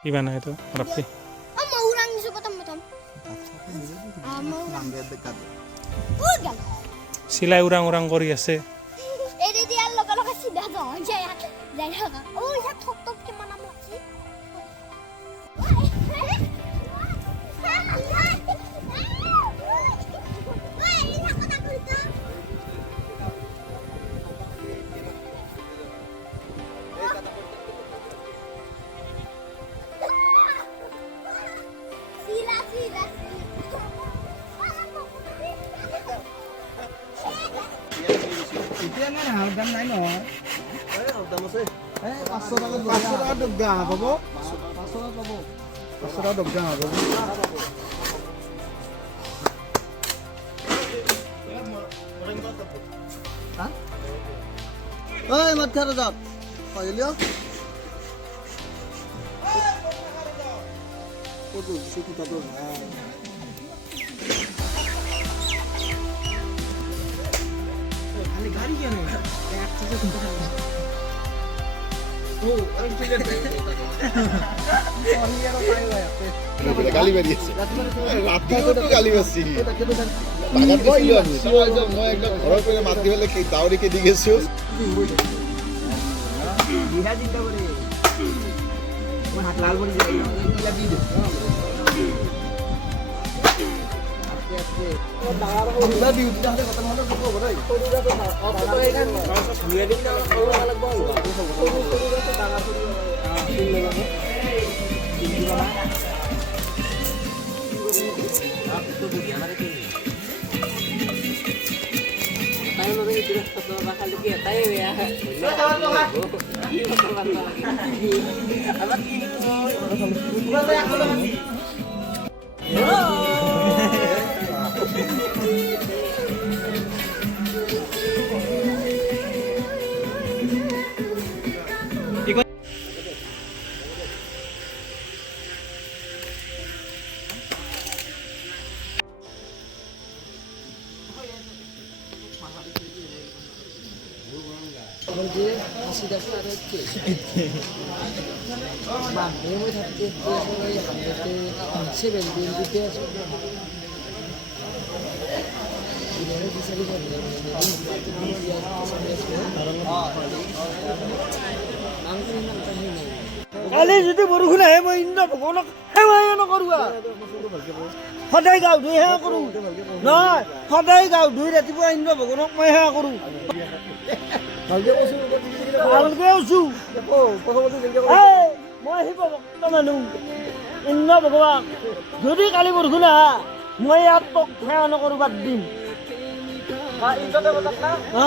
Gimana itu, Rapi? Mau orang suka teman-teman. Mau dekat. udah. Silai orang-orang Korea sih. Ini dia lo kalau kasih dah dong aja ya. Jangan. Oh ya top gimana lagi? Itu yang mana harga lain loh. Harga masih. 500 টাকা ডগা পাব 500 টাকা পাব 500 টাকা ডগা পাব হ্যাঁ ওই মাথা রাজাব পাইলিও কত সুতি কত খালি গাড়ি কেন এক থেকে শুনতে গালি বেরিয়েছে রাতে তো গালি বেশি বাগাতে ছিল আমি সবাই তো মই একদম ঘর করে মাতি ফেলে কি দাউরিকে দিয়েছো বিরা চিন্তা করে আমার হাত লাল পড়ে যায় ইলা দি দে আস্তে আস্তে ও দাঁড়া ওলা বিউটি তাহলে কত মনে করব ভাই ওরা তো অত তো এখানে ধুয়ে দিন না ও লাগবে ওরা তো দাঁড়া পড়ে দিন লাগে দিন বাবা आप तो बुझिया मारे के তাই মনে কি দিরা তো বাকা লিখে তাই या কি কথা বলবা আমার কি পুরো তো এখন আছি যে হাসি দেখো আর হচ্ছে মা মেয়ে থাকতে ওই হামদাতে 7 দিন দিতে আছে ইনারে দিছালি করে কালি যদি বৰষুণ আহে মই ইন্দ্ৰ ভগৱানক সেৱাই নকৰোঁ সদায় গাঁও ধুই সেৱা কৰোঁ নহয় সদায় গাঁও ধুই ৰাতিপুৱা ইন্দ্ৰ ভগৱানক মই সেৱা কৰোঁ ভালকে কৈছোঁ মই শিৱ ভক্ত মানুহ ইন্দ্ৰ ভগৱান যদি কালি বৰষুণ আহা মই ইয়াত তোক সেৱা নকৰোঁ বাদ দিম ইন্দ্ৰ দেৱতাক না